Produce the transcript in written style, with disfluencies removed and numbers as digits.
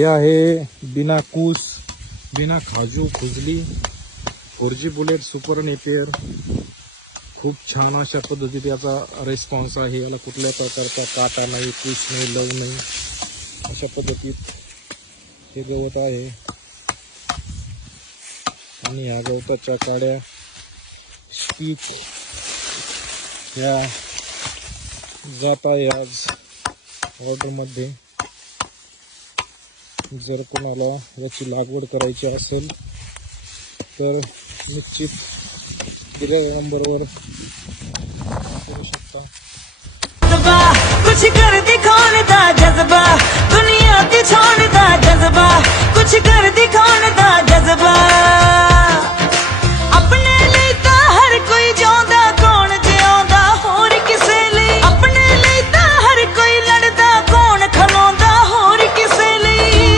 हे आहे बिना कूस बिना खाजू खुजली 4G बुलेट सुपर नेपियर. खूप छान अशा पद्धतीत याचा रिस्पॉन्स आहे. याला कुठल्या प्रकारचा काटा नाही, कूस नाही, लव नाही. अशा पद्धतीत हे गवत आहे आणि ह्या गवताच्या काड्या स्पीक ह्या जात आहे आज ऑर्डरमध्ये. जर कोणाला याची लागवड करायची असेल तर निश्चित दिलेल्या नंबरवर करू शकता. कुछ कर दिखाने दा जज्बा दुनिया ते छोड़ दा